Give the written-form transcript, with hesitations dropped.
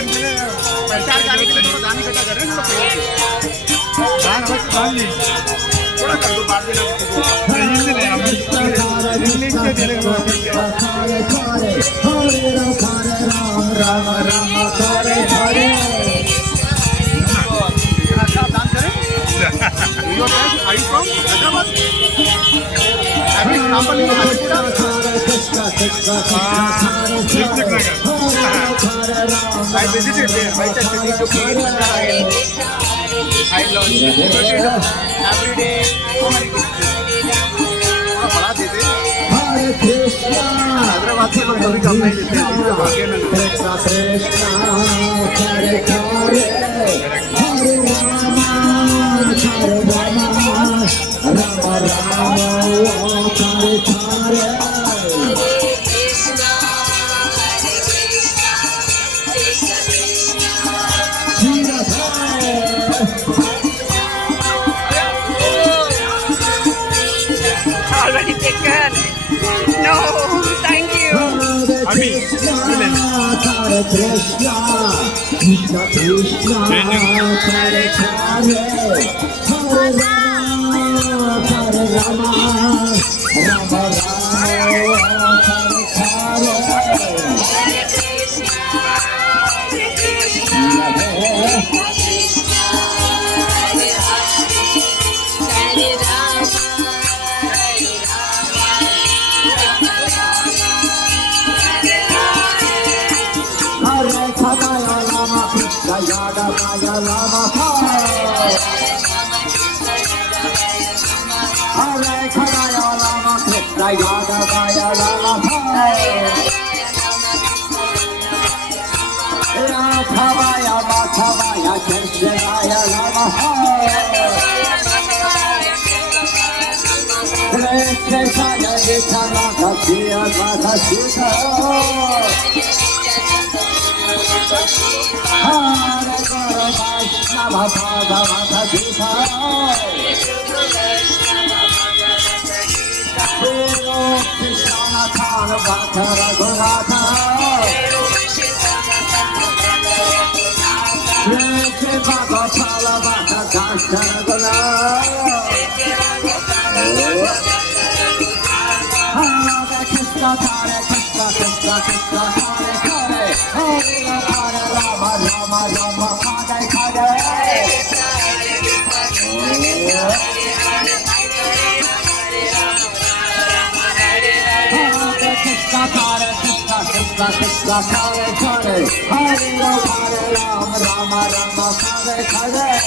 धान के लिए प्रचार करने के लिए थोड़ा धान इकट्ठा करें ना धान बस धान नहीं थोड़ा कर दो बाद में हिंदी नहीं हम इंग्लिश के देने का राम राम हरे हरे अच्छा दान करें Your guys, are you from Hyderabad? Have you traveled in Hyderabad? I visited there. I just need to be I learned every day. बड़ा देते हैदराबाद से लोग कभी कम नहीं देते Already taken. No, thank you. Ami, Krishna, Krishna, Krishna, Hare Hare, Hare Rama, Hare Rama, Rama Rama, Hare Yadavaya Rama Rathavaya Mathavaya Krishnaya Rama Krishnaya Vitanaka Siya Mata Sita Hare Guru Vaishnava Bhagavata Gita Krishna Khan Bhakta Raghunatha Krishna Bhakta Bhakta Kashta Raghunatha Hare Krishna Hare Krishna Krishna Krishna Hare Hare Hare Rama Rama Rama Hare Hare Krishna Hare Krishna Krishna Krishna Hare Hare Hare Rama Rama Rama Hare Hare